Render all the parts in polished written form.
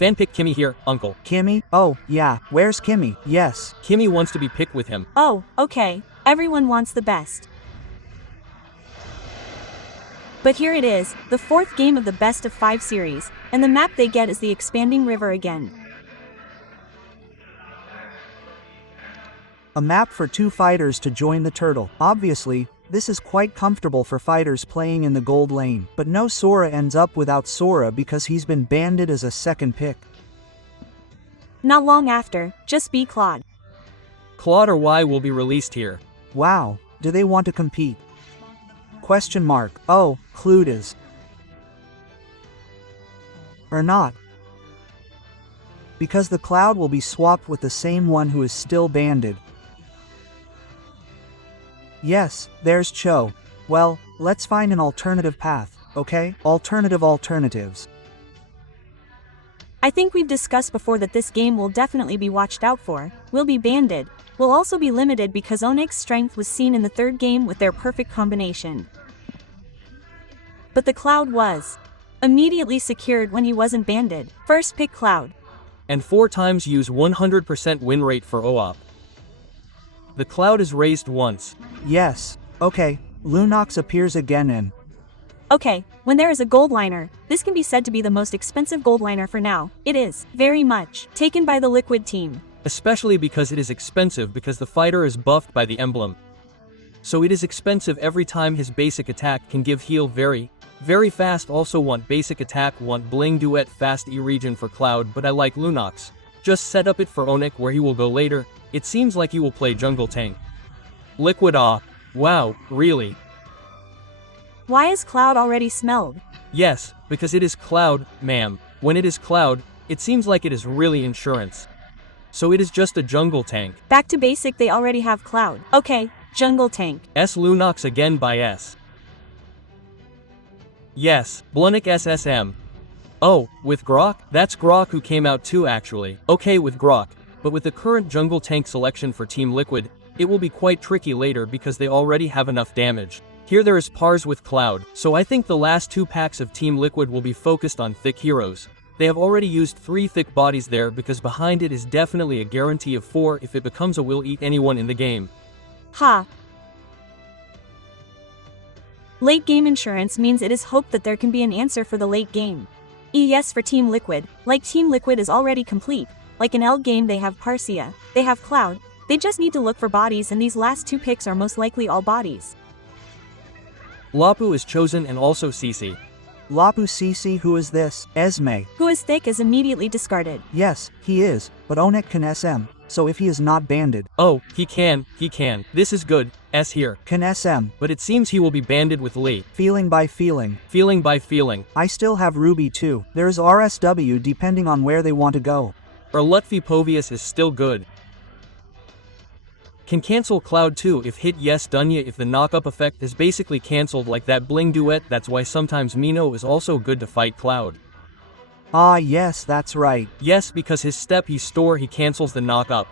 Fan pick Kimmy here, uncle. Kimmy? Oh, yeah, where's Kimmy? Yes. Kimmy wants to be picked with him. Oh, okay. Everyone wants the best. But here it is, the 4th game of the best of 5 series, and the map they get is the expanding river again. A map for 2 fighters to join the turtle. Obviously, this is quite comfortable for fighters playing in the gold lane, but no Sora ends up without Sora because he's been banded as a second pick. Not long after, just be Claude. Claude or Y will be released here. Wow, do they want to compete? Question mark. Oh, Clued is. Or not. Because the Cloud will be swapped with the same one who is still banded. Yes, there's Cho. Well, let's find an alternative path, okay? Alternatives. I think we've discussed before that this game will definitely be watched out for, will be banded, will also be limited because ONIC's strength was seen in the 3rd game with their perfect combination. But the Cloud was immediately secured when he wasn't banded. First pick Cloud. And 4 times use 100% win rate for OOP. The Cloud is raised once. Yes, okay, Lunox appears again in. Okay, when there is a gold liner, this can be said to be the most expensive gold liner for now. It is, very much, taken by the Liquid team. Especially because it is expensive because the fighter is buffed by the emblem. So it is expensive every time his basic attack can give heal very fast. Also want basic attack, want bling duet fast E-regen for Cloud, but I like Lunox. Just set up it for ONIC where he will go later. It seems like he will play jungle tank. Liquid wow, really? Why is Cloud already smelled? Yes, because it is Cloud, ma'am. When it is Cloud, it seems like it is really insurance. So it is just a jungle tank. Back to basic, they already have Cloud. Okay, jungle tank. S Lunox again by S. Yes, Blunic SSM. Oh, with Grok? That's Grok who came out too actually. Okay with Grok, but with the current jungle tank selection for Team Liquid, it will be quite tricky later because they already have enough damage. Here there is Pars with Cloud, so I think the last 2 packs of Team Liquid will be focused on thick heroes. They have already used 3 thick bodies there because behind it is definitely a guarantee of 4 if it becomes a will eat anyone in the game. Ha! Late game insurance means it is hoped that there can be an answer for the late game. Yes for Team Liquid, like Team Liquid is already complete, like in L game they have Parsia, they have Cloud, they just need to look for bodies and these last 2 picks are most likely all bodies. Lapu is chosen and also Cece. Lapu Cece, who is this? Esme. Who is thick is immediately discarded. Yes, he is, but ONIC can SM, so if he is not banded. Oh, he can. This is good, S here. Can SM. But it seems he will be banded with Lee. Feeling by feeling. Feeling by feeling. I still have Ruby too. There is RSW depending on where they want to go. Or Lutfi Povius is still good. Can cancel Cloud too if hit yes Dunya if the knock-up effect is basically cancelled like that bling duet. That's why sometimes Mino is also good to fight Cloud. Ah yes, that's right. Yes, because his step he cancels the knock-up.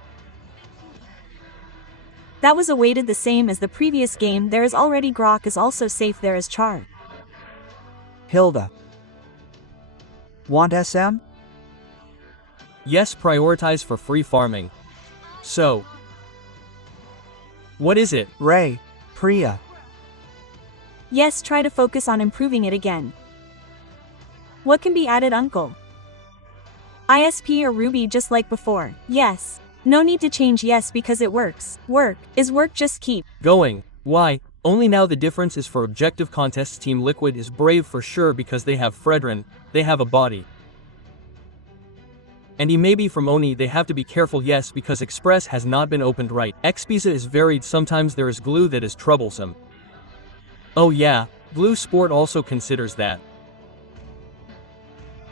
That was awaited the same as the previous game. There is already Grok is also safe. There is Char. Hilda. Want SM? Yes, prioritize for free farming. So what is it? Ray. Priya. Yes, try to focus on improving it again. What can be added, uncle? ISP or Ruby just like before. Yes. No need to change yes because it works. Work is work, just keep going. Why? Only now the difference is for objective contests Team Liquid is brave for sure because they have Fredrin, they have a body. And he may be from Oni, they have to be careful yes because Express has not been opened right. Xpisa is varied, sometimes there is glue that is troublesome. Oh yeah, Glue Sport also considers that.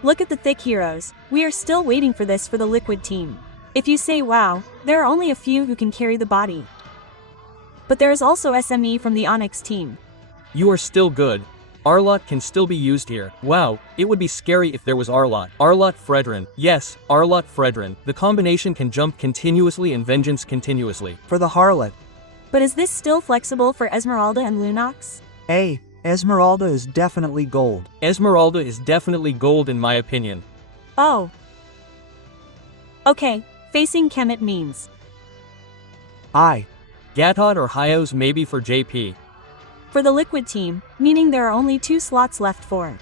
Look at the thick heroes, we are still waiting for this for the Liquid team. If you say wow, there are only a few who can carry the body. But there is also SME from the ONIC team. You are still good. Arlott can still be used here. Wow, it would be scary if there was Arlott. Arlott Fredrin. Yes, Arlott Fredrin. The combination can jump continuously and vengeance continuously. For the Harlot. But is this still flexible for Esmeralda and Lunox? Esmeralda is definitely gold. Esmeralda is definitely gold in my opinion. Oh. Okay, facing Kemet means. I. Gatot or Hyos maybe for JP. For the Liquid team, meaning there are only 2 slots left for.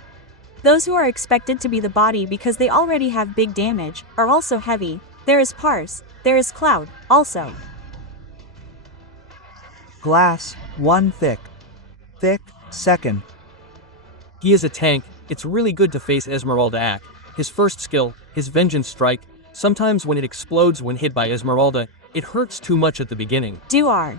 Those who are expected to be the body because they already have big damage, are also heavy. There is Parse, there is Cloud, also. Glass, 1 thick. Thick, second. He is a tank, it's really good to face Esmeralda Ak. His first skill, his Vengeance Strike, sometimes when it explodes when hit by Esmeralda, it hurts too much at the beginning. Duar.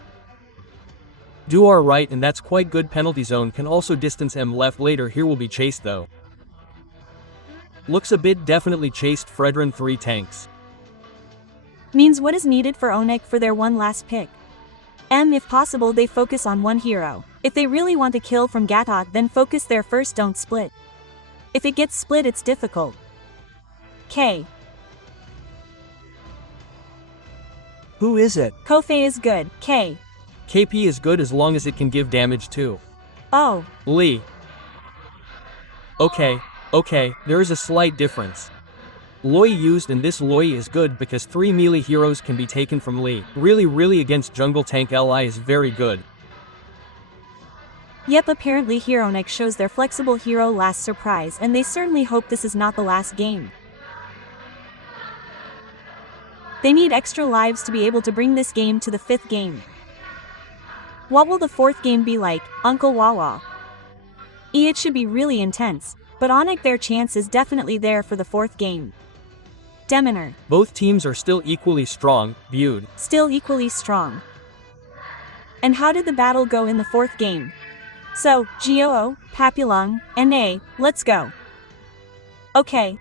Duar right, and that's quite good. Penalty zone can also distance M left later. Here will be chased though. Looks a bit definitely chased. Fredrin 3 tanks. Means what is needed for ONIC for their one last pick. M if possible they focus on one hero. If they really want to kill from Gatot then focus there first, don't split. If it gets split it's difficult. K. Who is it? Kofei is good. K. KP is good as long as it can give damage too. Oh. Lee. Okay, there is a slight difference. Loi used, and this Loi is good because 3 melee heroes can be taken from Lee. Really against jungle tank Li is very good. Yep, apparently Heronic shows their flexible hero last surprise, and they certainly hope this is not the last game. They need extra lives to be able to bring this game to the 5th game. What will the 4th game be like, Uncle Wawa? It should be really intense, but ONIC their chance is definitely there for the 4th game. Demoner. Both teams are still equally strong, viewed. Still equally strong. And how did the battle go in the 4th game? So, Goo, Papulong, NA, let's go. Okay.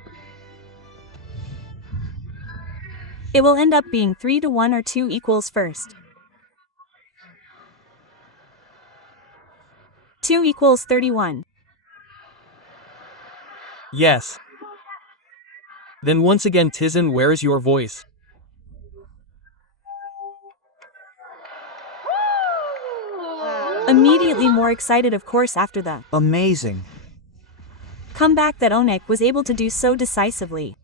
It will end up being 3-1 or 2 equals first. 2 equals 31. Yes. Then once again Tizen, where is your voice? Immediately more excited of course after the amazing comeback that ONIC was able to do so decisively.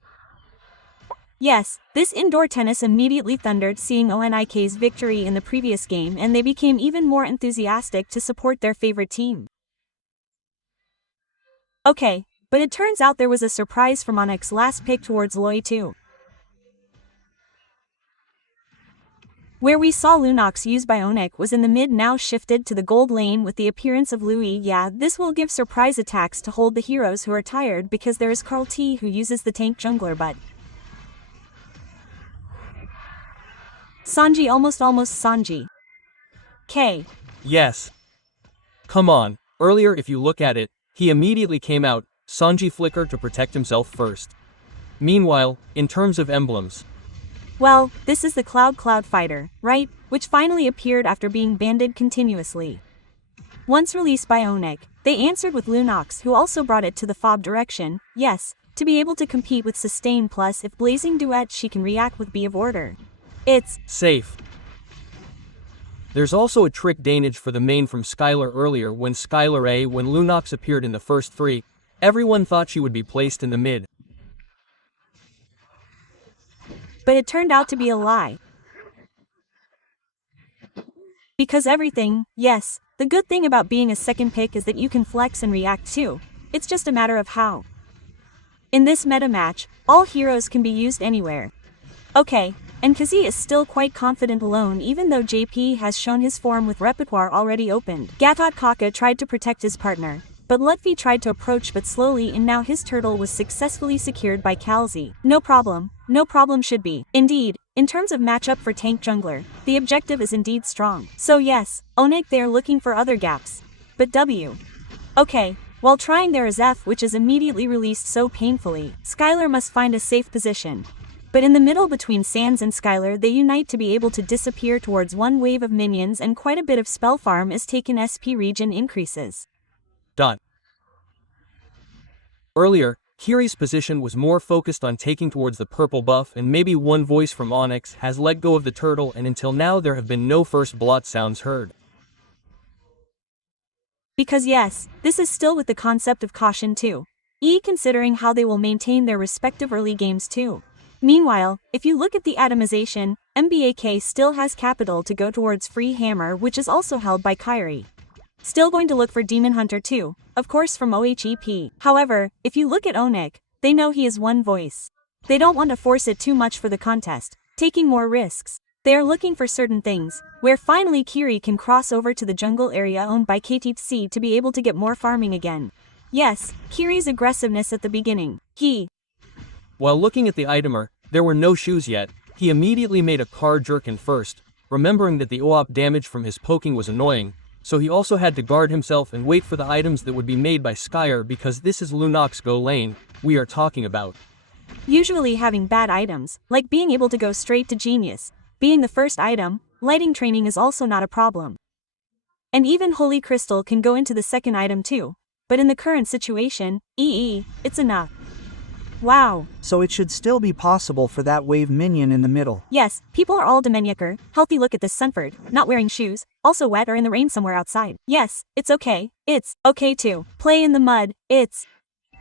Yes, this indoor tennis immediately thundered seeing ONIK's victory in the previous game, and they became even more enthusiastic to support their favorite team. Okay, but it turns out there was a surprise from ONIC's last pick towards Loi too. Where we saw Lunox used by ONIC was in the mid, now shifted to the gold lane with the appearance of Louis. Yeah, this will give surprise attacks to hold the heroes who are tired, because there is Carl T who uses the tank jungler, but Sanji almost Sanji. K. Yes. Come on, earlier if you look at it, he immediately came out, Sanji flicker to protect himself first. Meanwhile, in terms of emblems. Well, this is the Cloud Fighter, right? Which finally appeared after being banded continuously. Once released by ONIC, they answered with Lunox, who also brought it to the fob direction, yes, to be able to compete with Sustain, plus if Blazing Duet she can react with B of Order. It's safe. There's also a trick Danage for the main from Skylar earlier when Lunox appeared in the first 3, everyone thought she would be placed in the mid. But it turned out to be a lie. Because everything, yes, the good thing about being a second pick is that you can flex and react too. It's just a matter of how. In this meta match, all heroes can be used anywhere. Okay, and Kazi is still quite confident alone even though JP has shown his form with repertoire already opened. Gatot Kaka tried to protect his partner, but Lutfi tried to approach but slowly, and now his turtle was successfully secured by Kalzi. No problem should be. Indeed, in terms of matchup for tank jungler, the objective is indeed strong. So yes, ONIC they are looking for other gaps. But W. Okay, while trying there is F, which is immediately released so painfully. Skylar must find a safe position. But in the middle between Sans and Skylar they unite to be able to disappear towards one wave of minions, and quite a bit of spell farm is taken. SP region increases. Earlier, Kiri's position was more focused on taking towards the purple buff, and maybe one voice from Onyx has let go of the turtle, and until now there have been no first blot sounds heard. Because yes, this is still with the concept of caution too. Considering how they will maintain their respective early games too. Meanwhile, if you look at the atomization, MBAK still has capital to go towards Free Hammer, which is also held by Kyrie. Still going to look for Demon Hunter too, of course from OHEP. However, if you look at ONIC, they know he is one voice. They don't want to force it too much for the contest, taking more risks. They are looking for certain things, where finally Kiri can cross over to the jungle area owned by KTC to be able to get more farming again. Yes, Kiri's aggressiveness at the beginning. While looking at the itemer, there were no shoes yet. He immediately made a car jerkin first, remembering that the OOP damage from his poking was annoying, so he also had to guard himself and wait for the items that would be made by Skyer, because this is Lunox's Go lane we are talking about. Usually having bad items, like being able to go straight to genius, being the first item, lighting training is also not a problem. And even Holy Crystal can go into the second item too, but in the current situation, it's enough. Wow. So it should still be possible for that wave minion in the middle. Yes, people are all Domeniaker. Healthy, look at this Sunford, not wearing shoes, also wet or in the rain somewhere outside. Yes, it's okay. It's okay to play in the mud. It's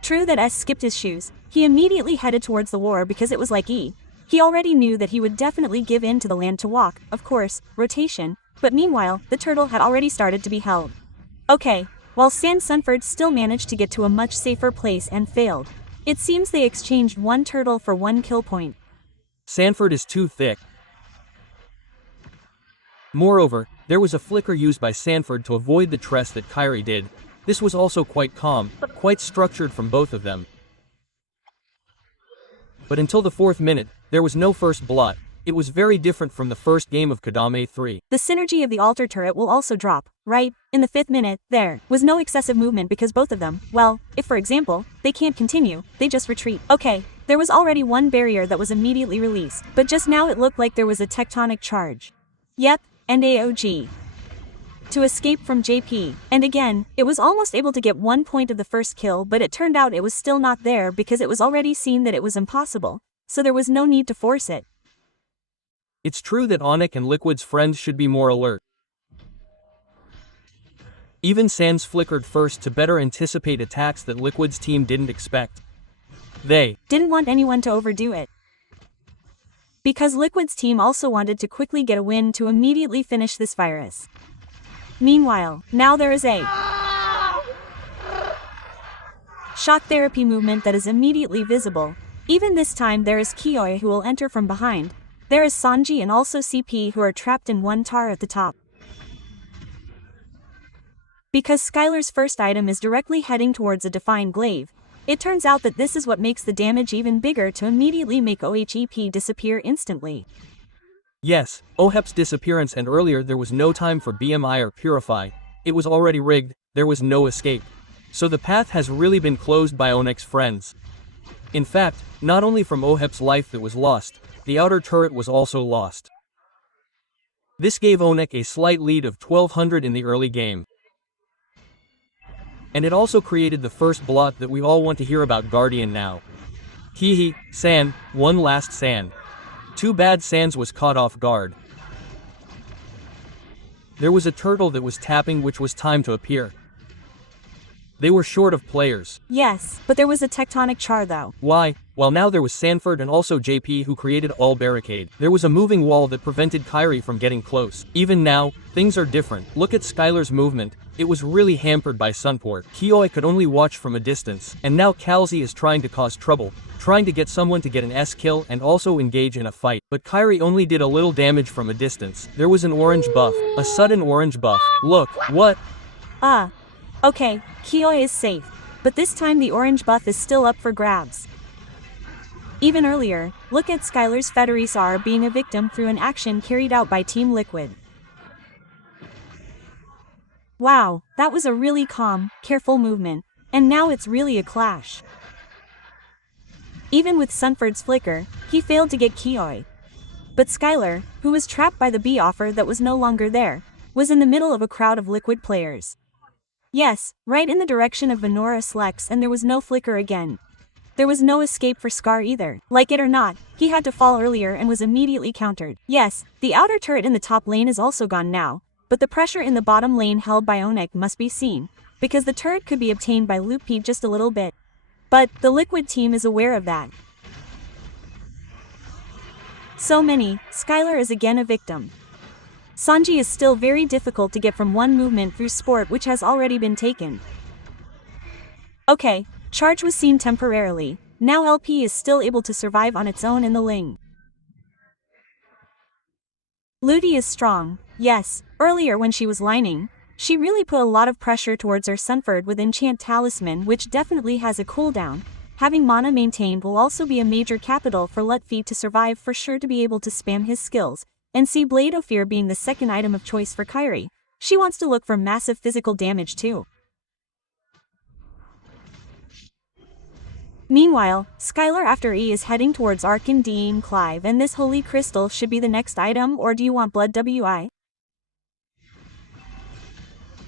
true that S skipped his shoes. He immediately headed towards the war because it was like He already knew that he would definitely give in to the land to walk, of course, rotation, but meanwhile, the turtle had already started to be held. Okay, while Sunford still managed to get to a much safer place and failed. It seems they exchanged one turtle for one kill point. Sanford is too thick. Moreover, there was a flicker used by Sanford to avoid the tress that Kyrie did. This was also quite calm, quite structured from both of them. But until the 4th minute, there was no first blot. It was very different from the first game of Kadame 3. The synergy of the altar turret will also drop, right? In the 5th minute, there was no excessive movement because both of them, well, if for example, they can't continue, they just retreat. Okay, there was already one barrier that was immediately released, but just now it looked like there was a tectonic charge. Yep, and AOG. To escape from JP, and again, it was almost able to get 1 point of the first kill, but it turned out it was still not there because it was already seen that it was impossible, so there was no need to force it. It's true that ONIC and Liquid's friends should be more alert. Even Sans flickered first to better anticipate attacks that Liquid's team didn't expect. They didn't want anyone to overdo it. Because Liquid's team also wanted to quickly get a win to immediately finish this virus. Meanwhile, now there is a shock therapy movement that is immediately visible. Even this time there is Kioi who will enter from behind. There is Sanji and also CP who are trapped in one tar at the top. Because Skylar's first item is directly heading towards a defined glaive, it turns out that this is what makes the damage even bigger to immediately make OHEP disappear instantly. Yes, OHEP's disappearance, and earlier there was no time for BMI or Purify. It was already rigged, there was no escape. So the path has really been closed by ONIC's friends. In fact, not only from OHEP's life that was lost, the outer turret was also lost. This gave ONIC a slight lead of 1200 in the early game. And it also created the first blot that we all want to hear about Guardian now. San, one last San. Too bad Sans was caught off guard. There was a turtle that was tapping, which was time to appear. They were short of players. Yes, but there was a tectonic char though. Why? Well, now there was Sanford and also JP who created all barricade. There was a moving wall that prevented Kyrie from getting close. Even now, things are different. Look at Skylar's movement. It was really hampered by Sunport. Kioi could only watch from a distance. And now Calzi is trying to cause trouble, trying to get someone to get an S kill and also engage in a fight. But Kyrie only did a little damage from a distance. There was an orange buff. A sudden orange buff. Look, what? Okay, Kioi is safe, but this time the orange buff is still up for grabs. Even earlier, look at Skylar's Federisar being a victim through an action carried out by Team Liquid. Wow, that was a really calm, careful movement, and now it's really a clash. Even with Sunford's flicker, he failed to get Kioi. But Skylar, who was trapped by the B offer that was no longer there, was in the middle of a crowd of Liquid players. Yes, right in the direction of Venora Slex, and there was no flicker again. There was no escape for Scar either. Like it or not, he had to fall earlier and was immediately countered. Yes, the outer turret in the top lane is also gone now, but the pressure in the bottom lane held by ONIC must be seen, because the turret could be obtained by Loopy just a little bit. But the Liquid team is aware of that. So many, Skylar is again a victim. Sanji is still very difficult to get from one movement through sport which has already been taken. Okay, charge was seen temporarily, now LP is still able to survive on its own in the Ling. Ludi is strong, yes, earlier when she was lining, she really put a lot of pressure towards her Sunford with Enchant Talisman which definitely has a cooldown. Having mana maintained will also be a major capital for Luffy to survive for sure to be able to spam his skills, and see Blade of Fear being the second item of choice for Kairi. She wants to look for massive physical damage too. Meanwhile, Skylar after E is heading towards Arcandine Clive and this Holy Crystal should be the next item, or do you want Blood WI?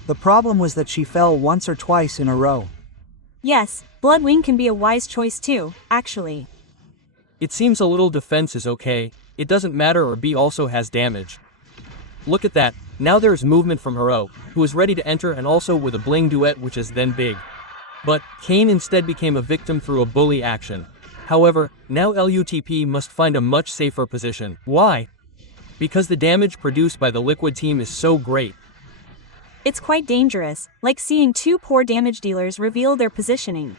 The problem was that she fell once or twice in a row. Yes, Bloodwing can be a wise choice too, actually. It seems a little defense is okay, it doesn't matter, or B also has damage. Look at that, now there is movement from Hero, who is ready to enter and also with a bling duet which is then big. But, Kane instead became a victim through a bully action. However, now LUTP must find a much safer position. Why? Because the damage produced by the Liquid team is so great. It's quite dangerous, like seeing two poor damage dealers reveal their positioning.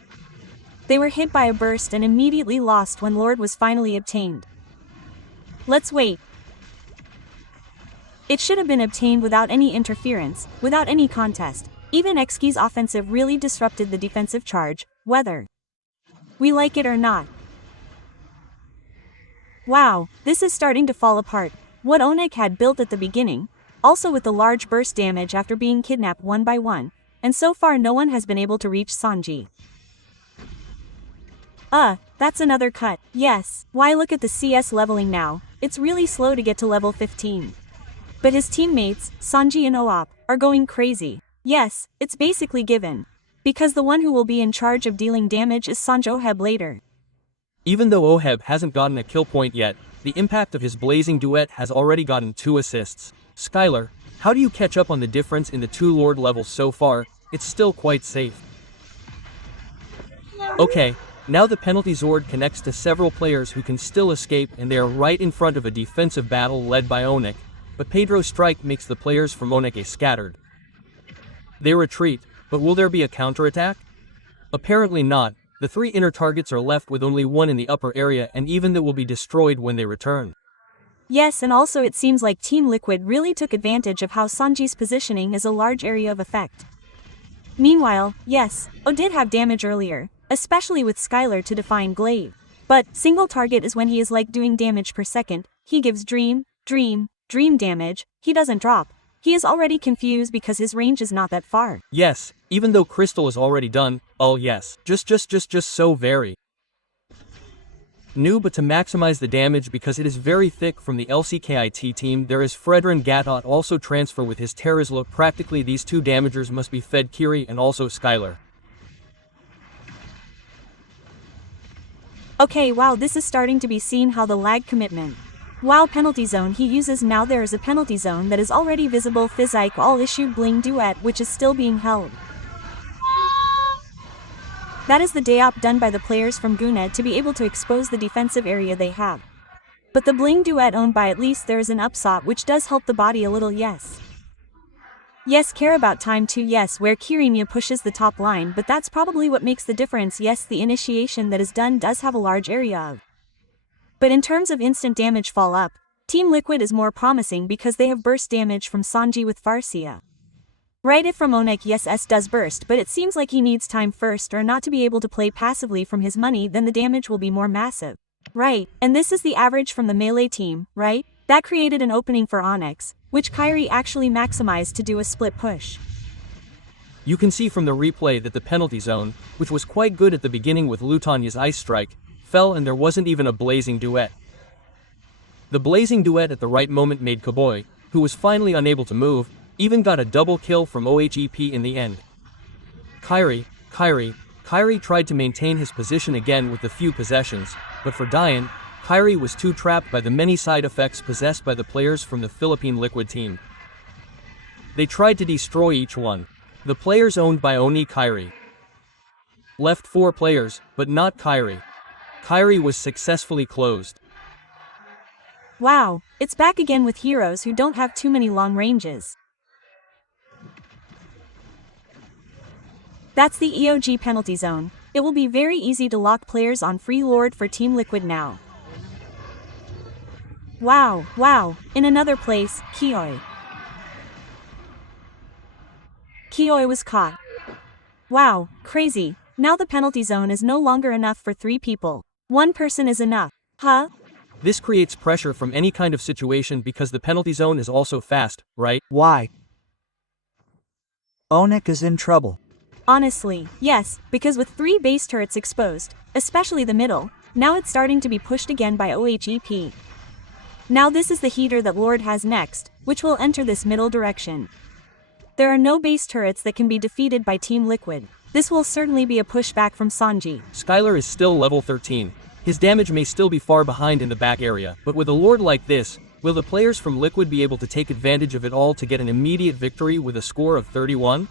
They were hit by a burst and immediately lost when Lord was finally obtained. Let's wait. It should have been obtained without any interference, without any contest. Even Xki's offensive really disrupted the defensive charge, whether we like it or not. Wow, this is starting to fall apart. What ONIC had built at the beginning, also with the large burst damage after being kidnapped one by one, and so far no one has been able to reach Sanji. That's another cut. Yes, why look at the CS leveling now, it's really slow to get to level 15. But his teammates, Sanji and OOP, are going crazy. Yes, it's basically given. Because the one who will be in charge of dealing damage is Sanj Oheb later. Even though Oheb hasn't gotten a kill point yet, the impact of his blazing duet has already gotten 2 assists. Skylar, how do you catch up on the difference in the 2 Lord levels so far? It's still quite safe. Okay, now the penalty Zord connects to several players who can still escape and they are right in front of a defensive battle led by ONIC, but Pedro's strike makes the players from ONIC scattered. They retreat, but will there be a counterattack? Apparently not, the 3 inner targets are left with only one in the upper area and even that will be destroyed when they return. Yes, and also it seems like Team Liquid really took advantage of how Sanji's positioning is a large area of effect. Meanwhile, yes, O did have damage earlier, especially with Skylar to define Glaive. But, single target is when he is like doing damage per second, he gives dream damage, he doesn't drop. He is already confused because his range is not that far. Yes, even though Crystal is already done, oh yes, just so very new, but to maximize the damage because it is very thick from the LCKIT team there is Fredrin Gatot also transfer with his Terrazla. Practically these 2 damagers must be fed Kiri and also Skylar. Okay, wow, this is starting to be seen how the lag commitment. Wow, penalty zone he uses now. There is a penalty zone that is already visible. Physike all issued bling duet which is still being held. That is the day-op done by the players from Guned to be able to expose the defensive area they have. But the bling duet owned by at least there is an upsot which does help the body a little. Yes, care about time too. Yes, where Kirimiya pushes the top line, but that's probably what makes the difference. Yes, the initiation that is done does have a large area of. But in terms of instant damage fall up, Team Liquid is more promising because they have burst damage from Sanji with Farsia. Right, if from ONIC yes S does burst, but it seems like he needs time first or not to be able to play passively from his money, then the damage will be more massive. Right, and this is the average from the melee team, right? That created an opening for Onyx, which Kairi actually maximized to do a split push. You can see from the replay that the penalty zone, which was quite good at the beginning with Lutanya's ice strike, fell and there wasn't even a blazing duet. The blazing duet at the right moment made Kaboy, who was finally unable to move, even got a double kill from OHEP in the end. Kairi tried to maintain his position again with the few possessions, but for Dian, Kairi was too trapped by the many side effects possessed by the players from the Philippine Liquid team. They tried to destroy each one. The players owned by Oni Kairi left 4 players, but not Kairi. Kairi was successfully closed. Wow, it's back again with heroes who don't have too many long ranges. That's the EOG penalty zone. It will be very easy to lock players on free Lord for Team Liquid now. Wow, in another place, Kioi was caught. Wow, crazy, now the penalty zone is no longer enough for 3 people. 1 person is enough. Huh? This creates pressure from any kind of situation because the penalty zone is also fast, right? Why? ONIC is in trouble. Honestly, yes, because with 3 base turrets exposed, especially the middle, now it's starting to be pushed again by OHEP. Now this is the heater that Lord has next, which will enter this middle direction. There are no base turrets that can be defeated by Team Liquid. This will certainly be a pushback from Sanji. Skylar is still level 13. His damage may still be far behind in the back area, but with a Lord like this, will the players from Liquid be able to take advantage of it all to get an immediate victory with a score of 31?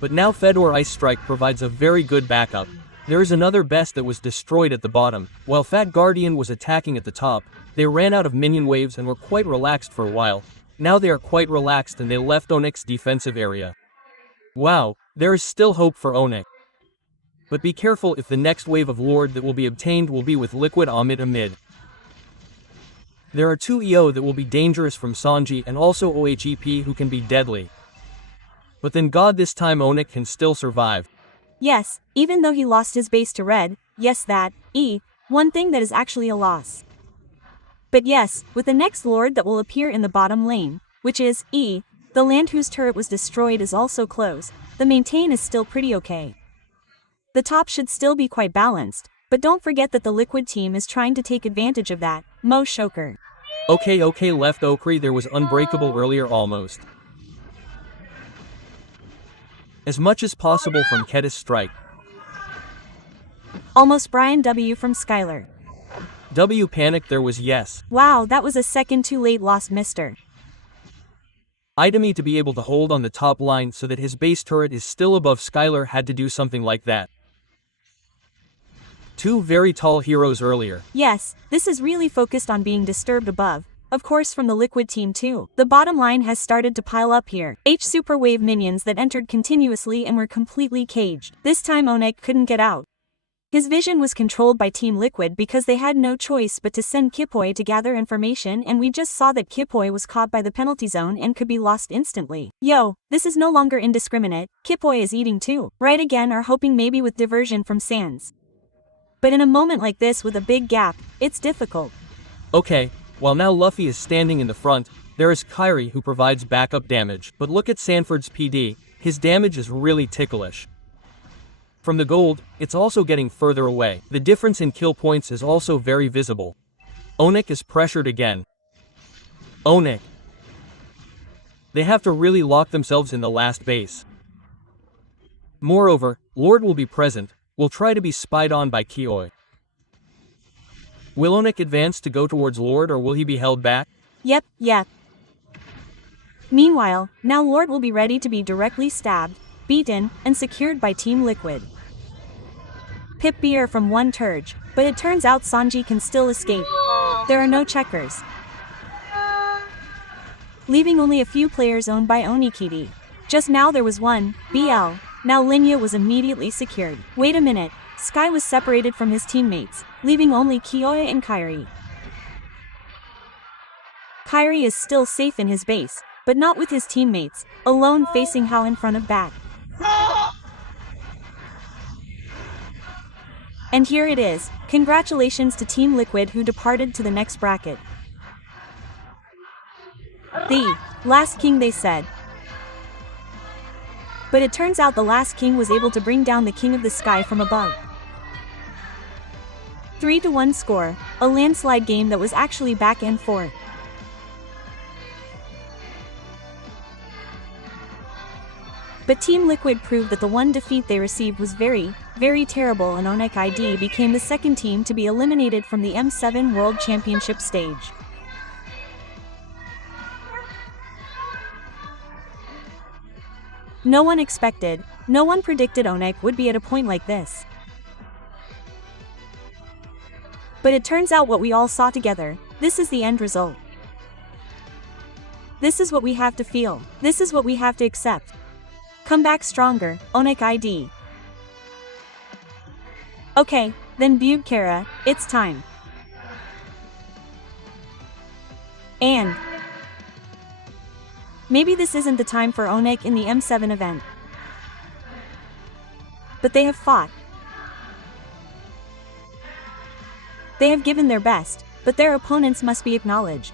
But now Fedor Ice Strike provides a very good backup. There is another best that was destroyed at the bottom. While Fat Guardian was attacking at the top, they ran out of minion waves and were quite relaxed for a while. Now they are quite relaxed and they left ONIC's defensive area. Wow, there is still hope for ONIC. But be careful if the next wave of Lord that will be obtained will be with Liquid amid. There are 2 EO that will be dangerous from Sanji and also OHEP who can be deadly. But then God, this time ONIC can still survive. Yes, even though he lost his base to red, yes that, one thing that is actually a loss. But yes, with the next Lord that will appear in the bottom lane, which is, the land whose turret was destroyed is also close, the maintain is still pretty okay. The top should still be quite balanced, but don't forget that the Liquid team is trying to take advantage of that, Mo Shoker. Okay, left Okri, there was unbreakable earlier almost. As much as possible from Kedis Strike. Almost Brian W from Skylar. W panicked, there was yes. Wow, that was a second too late lost mister. Idemi to be able to hold on the top line so that his base turret is still above Skylar had to do something like that. 2 very tall heroes earlier. Yes, this is really focused on being disturbed above. Of course from the Liquid team too. The bottom line has started to pile up here. H super wave minions that entered continuously and were completely caged. This time ONIC couldn't get out. His vision was controlled by Team Liquid because they had no choice but to send Kipoi to gather information, and we just saw that Kipoi was caught by the penalty zone and could be lost instantly. Yo, this is no longer indiscriminate, Kipoi is eating too. Right again are hoping maybe with diversion from Sans. But in a moment like this with a big gap, it's difficult. Okay, while now Luffy is standing in the front, there is Kyrie who provides backup damage. But look at Sanford's PD, his damage is really ticklish. From the gold, it's also getting further away. The difference in kill points is also very visible. ONIC is pressured again. ONIC. They have to really lock themselves in the last base. Moreover, Lord will be present, will try to be spied on by Kioi. Will ONIC advance to go towards Lord or will he be held back? Yep. Meanwhile, now Lord will be ready to be directly stabbed, beaten, and secured by Team Liquid. Pip Beer from 1 Turge, but it turns out Sanji can still escape. There are no checkers, leaving only a few players owned by Onikidi. Just now there was 1, BL, now Linya was immediately secured. Wait a minute, Sky was separated from his teammates, leaving only Kioi and Kyrie. Kyrie is still safe in his base, but not with his teammates, alone facing Hao in front of Bat. And here it is, congratulations to Team Liquid who departed to the next bracket. The last king, they said. But it turns out the last king was able to bring down the king of the sky from above. 3-1 score, a landslide game that was actually back and forth. But Team Liquid proved that the one defeat they received was very, very terrible, and ONIC ID became the second team to be eliminated from the M7 World Championship stage. No one expected, no one predicted ONIC would be at a point like this. But it turns out what we all saw together, this is the end result. This is what we have to feel. This is what we have to accept. Come back stronger, ONIC ID. Okay, then Kara, it's time. And maybe this isn't the time for ONIC in the M7 event. But they have fought. They have given their best, but their opponents must be acknowledged.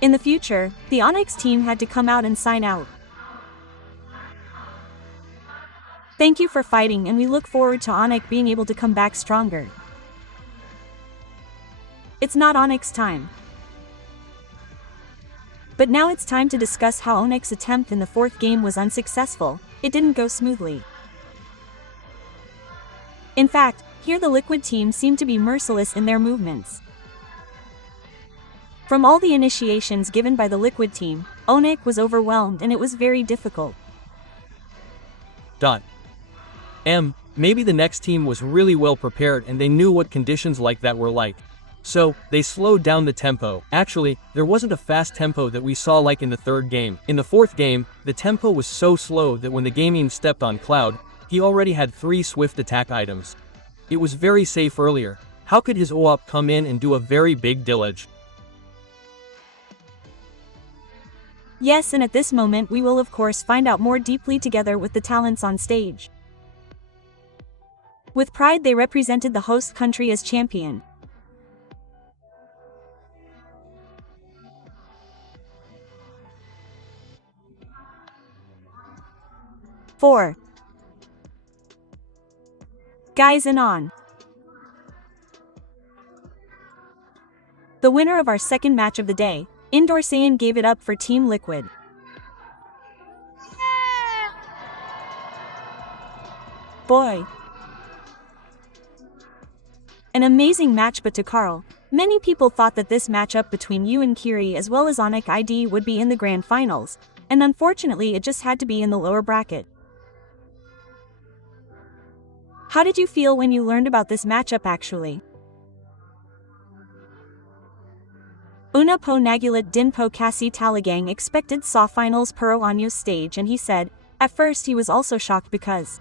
In the future, the ONIC team had to come out and sign out. Thank you for fighting, and we look forward to ONIC being able to come back stronger. It's not ONIC's time. But now it's time to discuss how ONIC's attempt in the fourth game was unsuccessful. It didn't go smoothly. In fact, here the Liquid team seemed to be merciless in their movements. From all the initiations given by the Liquid team, ONIC was overwhelmed and it was very difficult. Maybe the next team was really well prepared and they knew what conditions like that were like. So, they slowed down the tempo. Actually, there wasn't a fast tempo that we saw like in the third game. In the fourth game, the tempo was so slow that when the gaming stepped on Cloud, he already had 3 swift attack items. It was very safe earlier. How could his OOP come in and do a very big dillage? Yes, and at this moment we will of course find out more deeply together with the talents on stage. With pride they represented the host country as champion. Four guys and on. The winner of our second match of the day, Indoor Saiyan, gave it up for Team Liquid. Boy. An amazing match, but to Carl, many people thought that this matchup between you and Kiri as well as ONIC ID would be in the grand finals, and unfortunately it just had to be in the lower bracket. How did you feel when you learned about this matchup actually? Una po nagulat din po kasi talagang expected sa finals pero anyo stage, and he said, at first he was also shocked because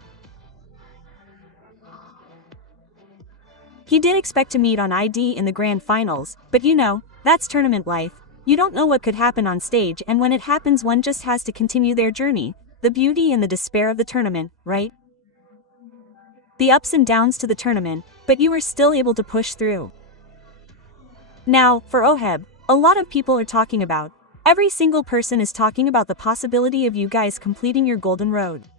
he did expect to meet on ID in the grand finals, but you know, that's tournament life. You don't know what could happen on stage, and when it happens one just has to continue their journey, the beauty and the despair of the tournament, right? The ups and downs to the tournament, but you were still able to push through. Now, for OHEB, a lot of people are talking about, every single person is talking about the possibility of you guys completing your golden road.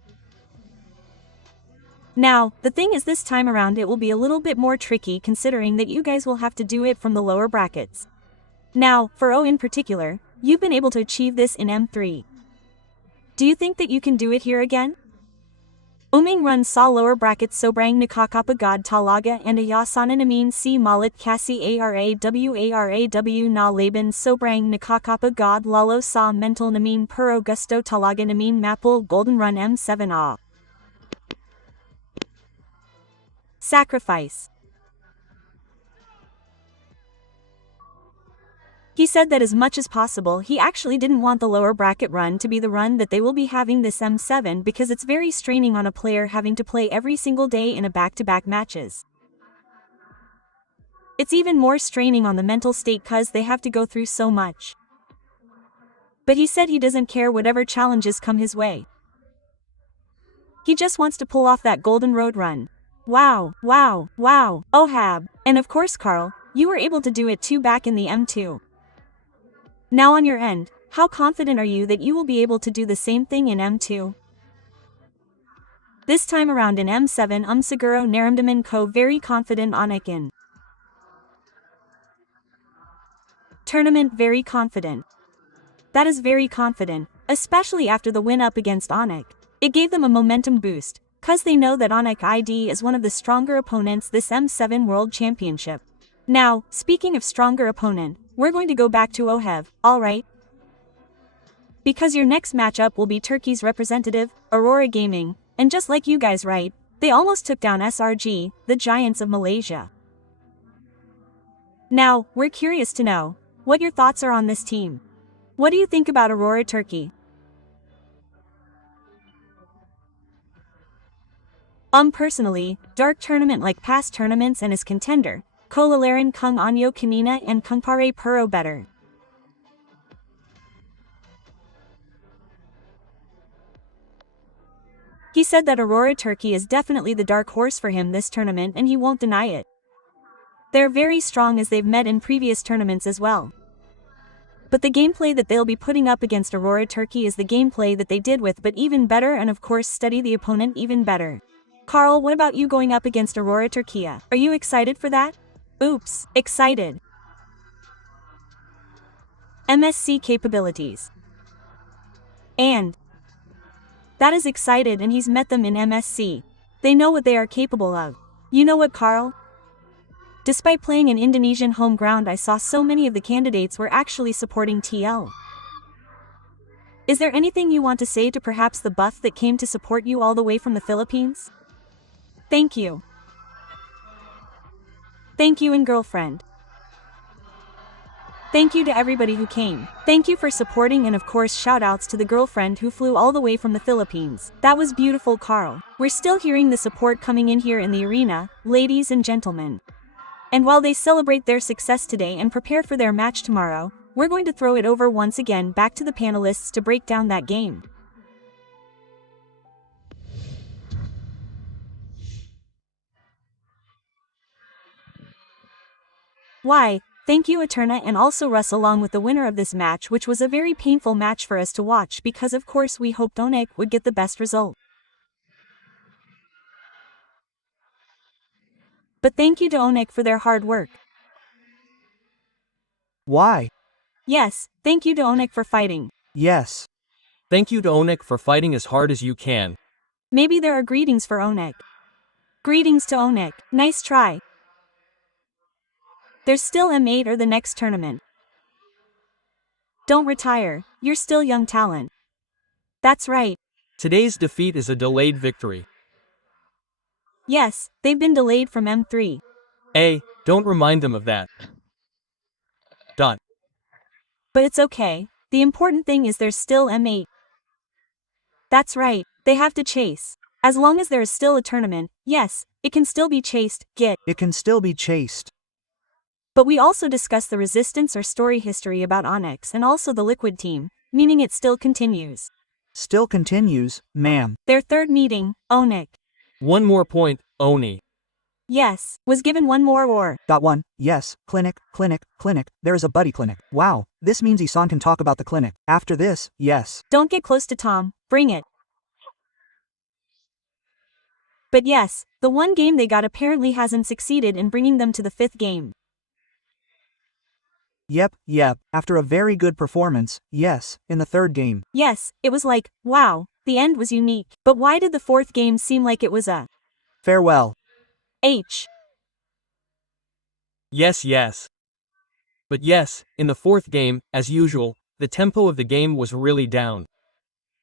Now, the thing is this time around it will be a little bit more tricky considering that you guys will have to do it from the lower brackets. Now, for O in particular, you've been able to achieve this in M3. Do you think that you can do it here again? Uming run sa lower brackets sobrang nakakapagod talaga and ayasanan namin si malit kasi araw na laban sobrang nakakapagod lalo sa mental namin pero gusto talaga namin mapul golden run M7 Sacrifice. He said that as much as possible he actually didn't want the lower bracket run to be the run that they will be having this M7 because it's very straining on a player having to play every single day in a back-to-back matches. It's even more straining on the mental state cause they have to go through so much. But he said he doesn't care whatever challenges come his way. He just wants to pull off that golden road run. Wow, wow, wow, OHAB, and of course Carl, you were able to do it too back in the M2. Now on your end, how confident are you that you will be able to do the same thing in M2? This time around in M7 siguro naramdaman ko very confident ONIC in tournament very confident. That is very confident, especially after the win up against ONIC. It gave them a momentum boost, cause they know that ONIC ID is one of the stronger opponents this M7 World Championship. Now, speaking of stronger opponent, we're going to go back to OHEB, alright? Because your next matchup will be Turkey's representative, Aurora Gaming, and just like you guys right, They almost took down SRG, the giants of Malaysia. Now, we're curious to know what your thoughts are on this team. What do you think about Aurora Turkey? Personally, dark tournament like past tournaments and his contender, Kolalaran Kung Anyo Kanina and Kung Pare Puro better. He said that Aurora Turkey is definitely the dark horse for him this tournament and he won't deny it. They're very strong as they've met in previous tournaments as well. But the gameplay that they'll be putting up against Aurora Turkey is the gameplay that they did with but even better and of course study the opponent even better. Carl, what about you going up against Aurora Turkey? Are you excited for that? Oops, excited. MSC capabilities. And that is excited and he's met them in MSC. They know what they are capable of. You know what, Carl? Despite playing in Indonesian home ground, I saw so many of the candidates were actually supporting TL. Is there anything you want to say to perhaps the buff that came to support you all the way from the Philippines? Thank you. Thank you and girlfriend. Thank you to everybody who came. Thank you for supporting and of course shoutouts to the girlfriend who flew all the way from the Philippines. That was beautiful, Carl. We're still hearing the support coming in here in the arena, ladies and gentlemen. And while they celebrate their success today and prepare for their match tomorrow, we're going to throw it over once again back to the panelists to break down that game. Why, thank you Eterna and also Russ along with the winner of this match, which was a very painful match for us to watch because of course we hoped ONIC would get the best result. But thank you to ONIC for their hard work. Why? Yes, thank you to ONIC for fighting. Yes. Thank you to ONIC for fighting as hard as you can. Maybe there are greetings for ONIC. Greetings to ONIC, nice try. There's still M8 or the next tournament. Don't retire, you're still young talent. That's right. Today's defeat is a delayed victory. Yes, they've been delayed from M3. Don't remind them of that. Dot. But it's okay, the important thing is there's still M8. That's right, they have to chase. As long as there is still a tournament, yes, it can still be chased, It can still be chased. But we also discussed the resistance or story history about Onyx and also the Liquid team, meaning it still continues. Still continues, ma'am. Their third meeting, ONIC. One more point, Oni. Yes, was given one more or. One, yes, clinic, there is a buddy clinic. Wow, this means Isan can talk about the clinic. After this, yes. Don't get close to Tom, bring it. But yes, the one game they got apparently hasn't succeeded in bringing them to the 5th game. Yep, after a very good performance, yes, in the 3rd game. Yes, it was like, wow, the end was unique. But why did the 4th game seem like it was a farewell? H. Yes. But yes, in the 4th game, as usual, the tempo of the game was really down.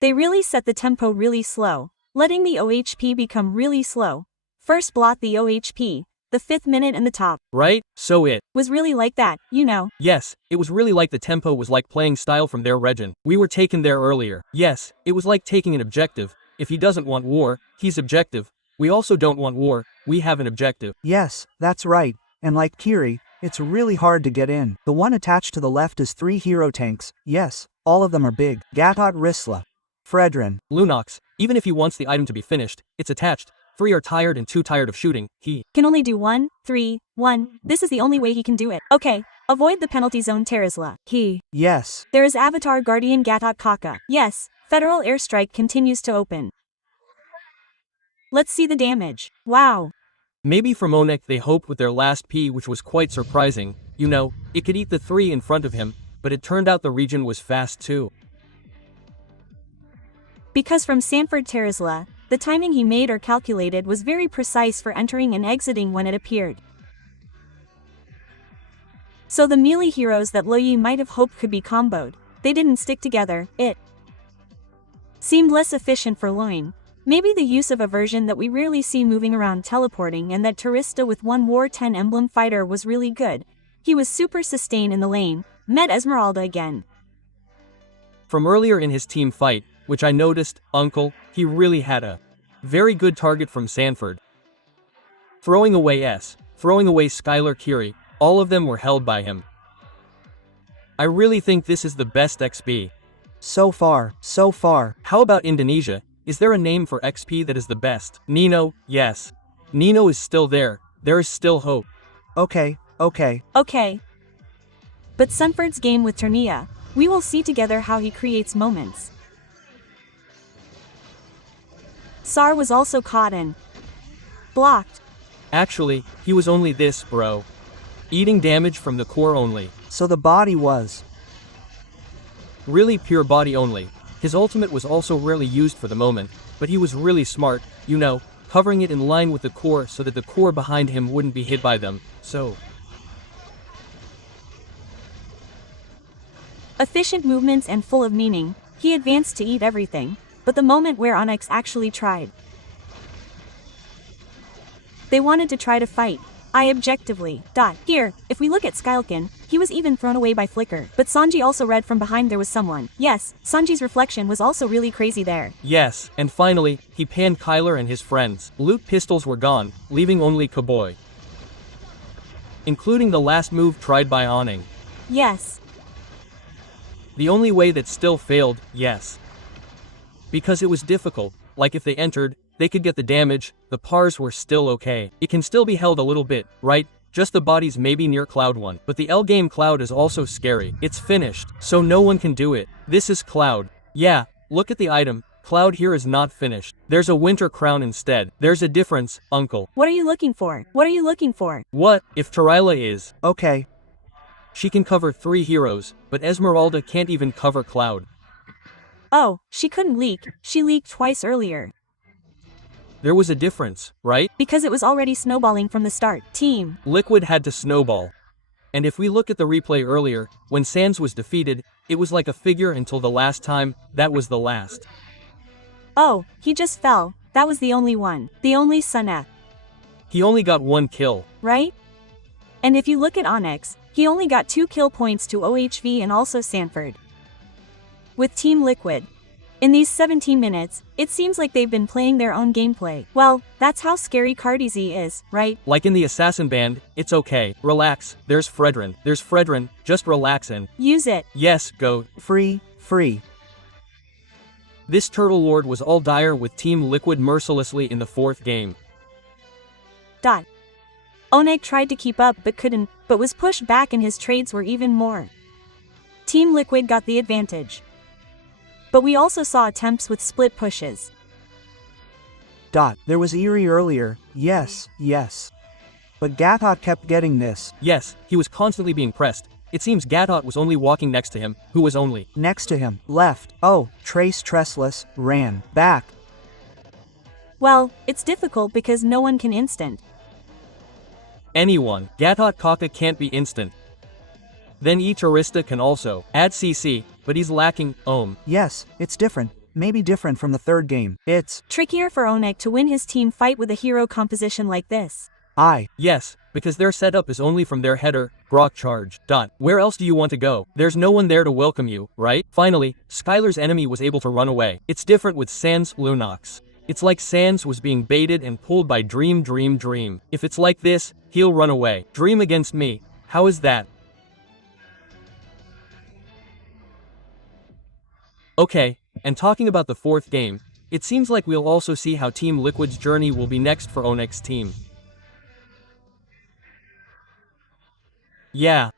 They really set the tempo really slow, letting the OHP become really slow. First blot the OHP, the 5th minute and the top. Right, so it was really like that, you know. Yes, it was really like the tempo was like playing style from their region. We were taken there earlier. Yes, it was like taking an objective. If he doesn't want war, he's objective. We also don't want war, we have an objective. Yes, that's right. And like Kiri, it's really hard to get in. The one attached to the left is 3 hero tanks. Yes, all of them are big. Gatot Risla. Fredrin. Lunox, even if he wants the item to be finished, it's attached. 3 are tired and too tired of shooting. He can only do 1, 3, 1. This is the only way he can do it. Okay, avoid the penalty zone Terizla. Yes. There is Avatar Guardian Gatot Kaka. Yes, Federal Airstrike continues to open. Let's see the damage. Wow. Maybe from ONIC they hoped with their last P, which was quite surprising. You know, it could eat the 3 in front of him, but it turned out the region was fast too. Because from Sanford Terizla, the timing he made or calculated was very precise for entering and exiting when it appeared. So the melee heroes that Loyi might have hoped could be comboed, they didn't stick together. It seemed less efficient for Loin. Maybe the use of a version that we rarely see moving around teleporting, and that Turista with 1 War 10 emblem fighter was really good. He was super sustained in the lane, met Esmeralda again. From earlier in his team fight, which I noticed, Uncle, he really had a very good target from Sanford. Throwing away Skylar Curie, all of them were held by him. I really think this is the best XP. So far. How about Indonesia? Is there a name for XP that is the best? Nino, yes. Nino is still there. There is still hope. Okay. But Sanford's game with Turnia, we will see together how he creates moments. Sar was also caught and blocked. Actually, he was only this, bro. Eating damage from the core only. So the body was really pure body only. His ultimate was also rarely used for the moment, but he was really smart, you know, covering it in line with the core so that the core behind him wouldn't be hit by them, so. Efficient movements and full of meaning, he advanced to eat everything, but the moment where ONIC actually tried. They wanted to try to fight. I objectively. Here, if we look at Skylkin, he was even thrown away by Flicker. But Sanji also read from behind there was someone. Yes, Sanji's reflection was also really crazy there. Yes, and finally, he panned Kyler and his friends. Loot pistols were gone, leaving only Cowboy. Including the last move tried by ONIC. Yes. The only way that still failed, yes. Because it was difficult, like if they entered, they could get the damage, the pars were still okay. It can still be held a little bit, right? Just the bodies maybe near Cloud 1. But the L game Cloud is also scary. It's finished, so no one can do it. This is Cloud. Yeah, look at the item. Cloud here is not finished. There's a winter crown instead. There's a difference, Uncle. What are you looking for? What, if Tarila is? Okay. She can cover 3 heroes, but Esmeralda can't even cover Cloud. Oh, she couldn't leak. She leaked twice earlier. There was a difference, right? Because it was already snowballing from the start. Team Liquid had to snowball. And if we look at the replay earlier, when Sans was defeated, it was like a figure until the last time, that was the last. Oh, he just fell. That was the only one. The only Sunek. He only got 1 kill. Right? And if you look at ONIC, he only got 2 kill points to OHV and also Sanford. With Team Liquid, in these 17 minutes, it seems like they've been playing their own gameplay. Well, that's how scary Cardizi is, right? Like in the Assassin Band, it's okay, relax, there's Fredrin, just relax and use it. Yes, go. Free. This Turtle Lord was all dire with Team Liquid mercilessly in the 4th game. ONIC tried to keep up but couldn't, but was pushed back and his trades were even more. Team Liquid got the advantage. But we also saw attempts with split pushes. There was Eerie earlier, yes. But Gatot kept getting this. Yes, he was constantly being pressed. It seems Gatot was only walking next to him, who was only next to him, left. Oh, Trace Tressless, ran, back. Well, it's difficult because no one can instant. Anyone. Gatot Kaka can't be instant. Then each Arista can also add CC, but he's lacking Ohm. Yes, it's different. Maybe different from the 3rd game. It's trickier for ONIC to win his team fight with a hero composition like this. Yes, because their setup is only from their header, Grok charge. Where else do you want to go? There's no one there to welcome you, right? Finally, Skylar's enemy was able to run away. It's different with Sans Lunox. It's like Sans was being baited and pulled by Dream. If it's like this, he'll run away. Dream against me. How is that? Okay, and talking about the 4th game, it seems like we'll also see how Team Liquid's journey will be next for ONIC's team. Yeah,